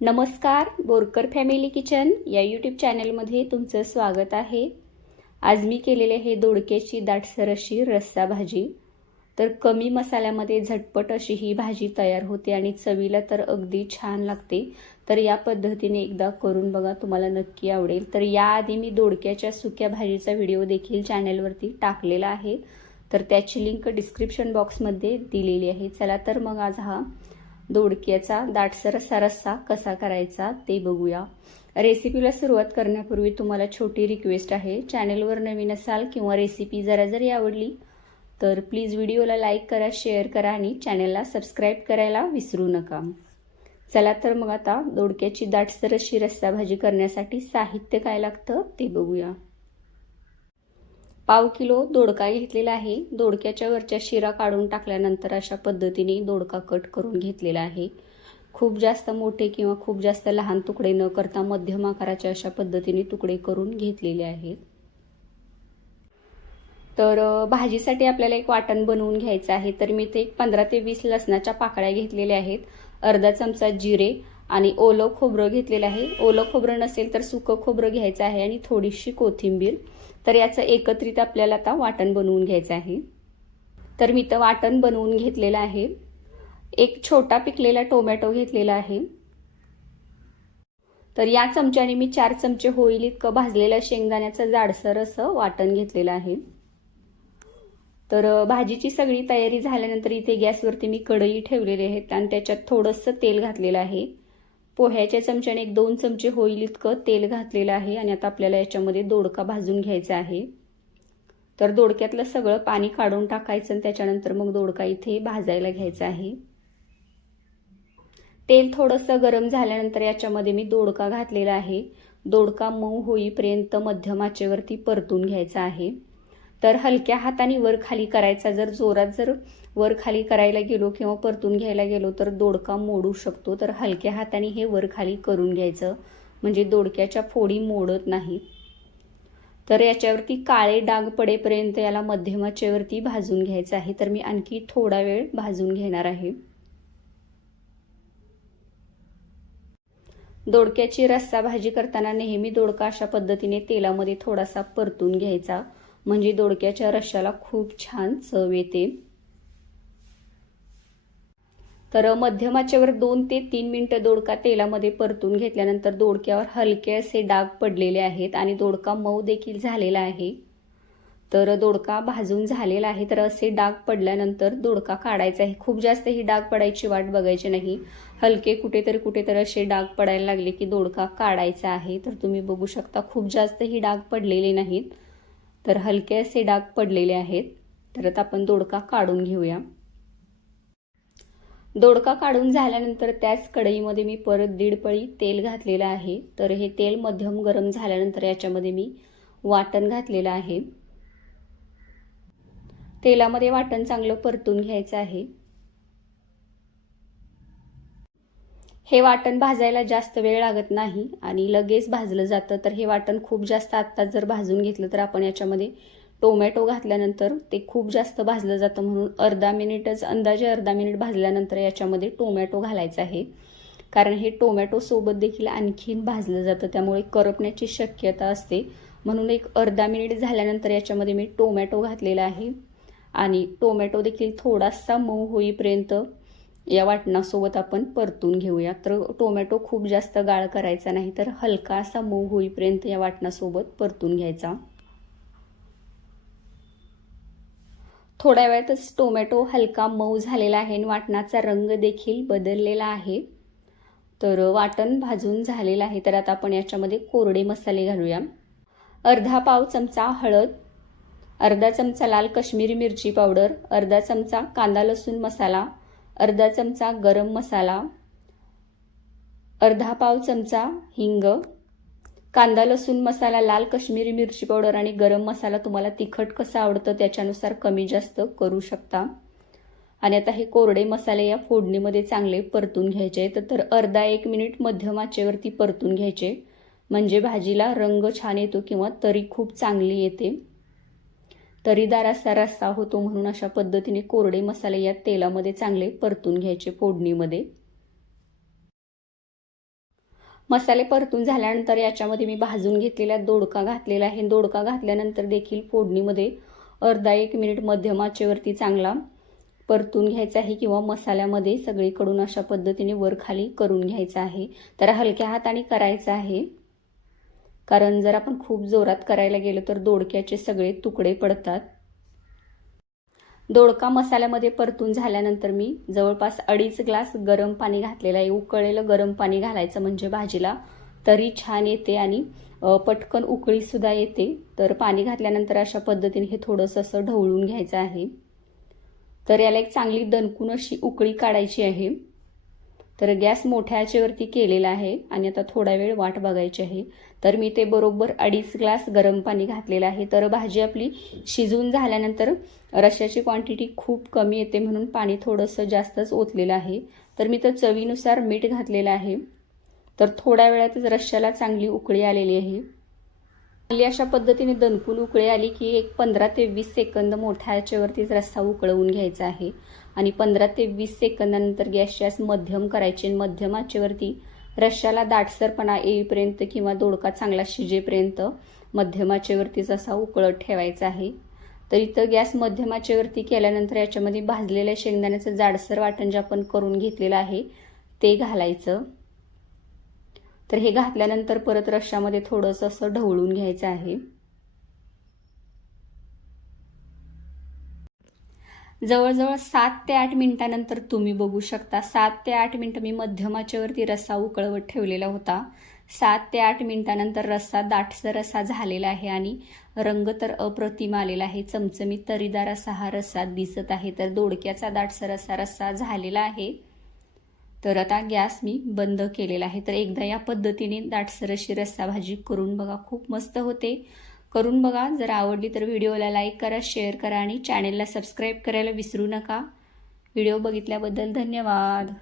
नमस्कार Borkar family kitchen या YouTube चॅनलमध्ये तुमचं स्वागत आहे. आज मी केलेले हे दोडक्याची दाटसर अशी रस्सा भाजी. तर कमी मसाल्यामध्ये झटपट अशी ही भाजी तयार होते आणि चवीला तर अगदी छान लागते. तर या पद्धतीने एकदा करून बघा तुम्हाला नक्की आवडेल. तर याआधी मी दोडक्याच्या सुक्या भाजीचा व्हिडिओ देखील चॅनलवरती टाकलेला आहे. तर त्याची लिंक डिस्क्रिप्शन बॉक्समध्ये दिलेली आहे. चला तर मग आज हा दोडक्याचा दाटसर असा रस्सा कसा करायचा ते बघूया. रेसिपीला सुरुवात करण्यापूर्वी तुम्हाला छोटी रिक्वेस्ट आहे. चॅनेलवर नवीन असाल किंवा रेसिपी जरा जरी आवडली तर प्लीज व्हिडिओला लाईक करा शेअर करा आणि चॅनेलला सबस्क्राईब करायला विसरू नका. चला तर मग आता दोडक्याची दाटसर अशी रस्सा भाजी करण्यासाठी साहित्य काय लागतं ते बघूया. पाव किलो दोडका घेतलेला आहे. दोडक्याच्या वरच्या शिरा काढून टाकल्यानंतर अशा पद्धतीने दोडका कट करून घेतलेला आहे. खूप जास्त मोठे किंवा खूप जास्त लहान तुकडे न करता मध्यम आकाराच्या अशा पद्धतीने तुकडे करून घेतलेले आहेत. तर भाजीसाठी आपल्याला एक वाटण बनवून घ्यायचं आहे. तर मी ते एक पंधरा ते वीस लसणाच्या पाकळ्या घेतलेल्या आहेत. अर्धा चमचा जिरे आणि ओलं खोबरं घेतलेलं आहे. ओलं खोबरं नसेल तर सुकं खोबरं घ्यायचं आहे आणि थोडीशी कोथिंबीर. तर याचं एकत्रित आपल्याला आता वाटण बनवून घ्यायचं आहे. तर मी तर वाटण बनवून घेतलेलं आहे. एक छोटा पिकलेला टोमॅटो घेतलेला आहे. तर या चमच्याने मी चार चमचे होईल इतकं भाजलेलं शेंगदाण्याचं जाडसर असं वाटण घेतलेलं आहे. तर भाजीची सगळी तयारी झाल्यानंतर इथे गॅसवरती मी कढई ठेवलेली आहेत आणि त्याच्यात थोडंसं तेल घातलेलं आहे. पोह्याच्या चमच्याने एक दोन चमचे होईल इतकं तेल घातलेलं आहे आणि आता आपल्याला याच्यामध्ये दोडका भाजून घ्यायचा आहे. तर दोडक्यातलं सगळं पाणी काढून टाकायचं आणि त्याच्यानंतर मग दोडका इथे भाजायला घ्यायचा आहे. तेल थोडंसं गरम झाल्यानंतर याच्यामध्ये मी दोडका घातलेला आहे. दोडका मऊ होईपर्यंत मध्यम आचेवरती परतून घ्यायचा आहे. तर हलक्या हाताने वर खाली करायचा. जर जोरात जर वर खाली करायला गेलो किंवा परतून घ्यायला गेलो तर दोडका मोडू शकतो. तर हलक्या हाताने हे वर खाली करून घ्यायचं. म्हणजे दोडक्याच्या फोडी मोडत नाही. तर याच्यावरती काळे डाग पडेपर्यंत याला मध्यमाच्यावरती भाजून घ्यायचं आहे. तर मी आणखी थोडा वेळ भाजून घेणार आहे. दोडक्याची रस्सा भाजी करताना नेहमी दोडका अशा पद्धतीने तेलामध्ये थोडासा परतून घ्यायचा. म्हणजे दोडक्याच्या रश्श्याला खूप छान चव येते. तर मध्यमाच्यावर दोन ते तीन मिनिटं दोडका तेलामध्ये परतून घेतल्यानंतर दोडक्यावर हलके असे डाग पडलेले आहेत आणि दोडका मऊ देखील झालेला आहे. तर दोडका भाजून झालेला आहे तर असे डाग पडल्यानंतर दोडका काढायचा आहे. खूप जास्त ही डाग पडायची वाट बघायची नाही. हलके कुठेतरी कुठेतरी असे डाग पडायला लागले की दोडका काढायचा आहे. तर तुम्ही बघू शकता खूप जास्त ही डाग पडलेले नाहीत. तर हलके असे डाग पडलेले आहेत. तर आता आपण दोडका काढून घेऊया. दोडका काढून झाल्यानंतर त्याच कढईमध्ये मी परत दीड पळी तेल घातलेलं आहे. तर हे तेल मध्यम गरम झाल्यानंतर याच्यामध्ये मी वाटण घातलेलं आहे. तेलामध्ये वाटण चांगलं परतून घ्यायचं आहे. हे वाटण भाजायला जास्त वेळ लागत नाही आणि लगेच भाजलं जातं. तर हे वाटण खूप जास्त आत्ताच जर भाजून घेतलं तर आपण याच्यामध्ये टोमॅटो घातल्यानंतर ते खूप जास्त भाजलं जातं म्हणून अर्धा मिनिटच अंदाजे अर्धा मिनिट भाजल्यानंतर याच्यामध्ये टोमॅटो घालायचा आहे. कारण हे टोमॅटोसोबत देखील आणखीन भाजलं जातं. त्यामुळे करपण्याची शक्यता असते. म्हणून एक अर्धा मिनिट झाल्यानंतर याच्यामध्ये मी टोमॅटो घातलेला आहे. आणि टोमॅटो देखील थोडासा मऊ होईपर्यंत या वाटणासोबत आपण परतून घेऊया. तर टोमॅटो खूप जास्त गाळ करायचा नाही तर हलका असा मऊ होईपर्यंत या वाटणासोबत परतून घ्यायचा. थोड्या वेळातच टोमॅटो हलका मऊ झालेला आहे आणि वाटणाचा रंग देखील बदललेला आहे. तर वाटण भाजून झालेलं आहे तर आता आपण याच्यामध्ये कोरडे मसाले घालूया. अर्धा पाव चमचा हळद अर्धा चमचा लाल काश्मीरी मिरची पावडर अर्धा चमचा कांदा लसूण मसाला अर्धा चमचा गरम मसाला अर्धा पाव चमचा हिंग कांदा लसूण मसाला लाल काश्मीरी मिरची पावडर आणि गरम मसाला तुम्हाला तिखट कसं आवडतं त्याच्यानुसार कमी जास्त करू शकता. आणि आता हे कोरडे मसाले या फोडणीमध्ये चांगले परतून घ्यायचे तर अर्धा एक मिनिट मध्यम आचेवरती परतून घ्यायचे. म्हणजे भाजीला रंग छान येतो किंवा तरी खूप चांगली येते. तरीदार असा रस्सा होतो म्हणून अशा पद्धतीने कोरडे मसाले या तेलामध्ये चांगले परतून घ्यायचे फोडणीमध्ये. मसाले परतून झाल्यानंतर याच्यामध्ये मी भाजून घेतलेला दोडका घातलेला आहे. दोडका घातल्यानंतर देखील फोडणीमध्ये अर्धा एक मिनिट मध्यम आचेवरती चांगला परतून घ्यायचा आहे किंवा मसाल्यामध्ये सगळीकडून अशा पद्धतीने वर खाली करून घ्यायचा आहे. तर हलक्या हाताने करायचं आहे. कारण जर आपण खूप जोरात करायला गेलो तर दोडक्याचे सगळे तुकडे पडतात. दोडका मसाल्यामध्ये परतून झाल्यानंतर मी जवळपास अडीच ग्लास गरम पाणी घातलेलं आहे. उकळलेलं गरम पाणी घालायचं म्हणजे भाजीला तरी छान येते आणि पटकन उकळीसुद्धा येते. तर पाणी घातल्यानंतर अशा पद्धतीने हे थोडंसं असं ढवळून घ्यायचं आहे. तर याला एक चांगली दणकून अशी उकळी काढायची आहे. तर गॅस मोठ्या आचेवरती केलेला आहे आणि आता थोडा वेळ वाट बघायची आहे. तर मी ते बरोबर अडीच ग्लास गरम पाणी घातलेलं आहे. तर भाजी आपली शिजून झाल्यानंतर रश्याची क्वांटिटी खूप कमी येते म्हणून पाणी थोडंसं जास्तच ओतलेलं आहे. तर मी तर चवीनुसार मीठ घातलेलं आहे. तर थोड्या वेळातच रश्याला चांगली उकळी आलेली आहे. हल्ली अशा पद्धतीने दणकून उकळी आली की एक पंधरा ते वीस सेकंद मोठ्या आचेवरतीच रस्सा उकळवून घ्यायचा आहे. आणि पंधरा ते वीस सेकंदानंतर गॅसची आस मध्यम करायची आणि मध्यम आचेवरती रश्याला दाटसरपणा येईपर्यंत किंवा दोडका चांगला शिजेपर्यंत मध्यमाचेवरतीच असा उकळत ठेवायचा आहे. तर इथं गॅस मध्यमाचेवरती केल्यानंतर याच्यामध्ये भाजलेल्या शेंगदाण्याचं जाडसर वाटण जे आपण करून घेतलेलं आहे ते घालायचं. तर हे घातल्यानंतर परत रश्शामध्ये थोडंसं असं ढवळून घ्यायचं आहे. जवळजवळ सात ते आठ मिनिटानंतर तुम्ही बघू शकता. सात ते आठ मिनिटं मी मध्यमाच्यावरती रस्सा उकळवत ठेवलेला होता. सात ते आठ मिनिटानंतर रस्सा दाटसर असा झालेला आहे आणि रंग तर अप्रतिम आलेला आहे. चमचमीत तरीदार असा हा रस्सा दिसत आहे. तर दोडक्याचा दाटसर असा रस्सा झालेला आहे. तर आता गॅस मी बंद केलेला आहे. तर एकदा या पद्धतीने दाटसर अशी रस्सा भाजी करून बघा खूप मस्त होते. करून बघा जर आवडली तर व्हिडिओला लाईक करा शेअर करा आणि चॅनेलला सबस्क्राईब करायला विसरू नका. व्हिडिओ बघितल्याबद्दल धन्यवाद.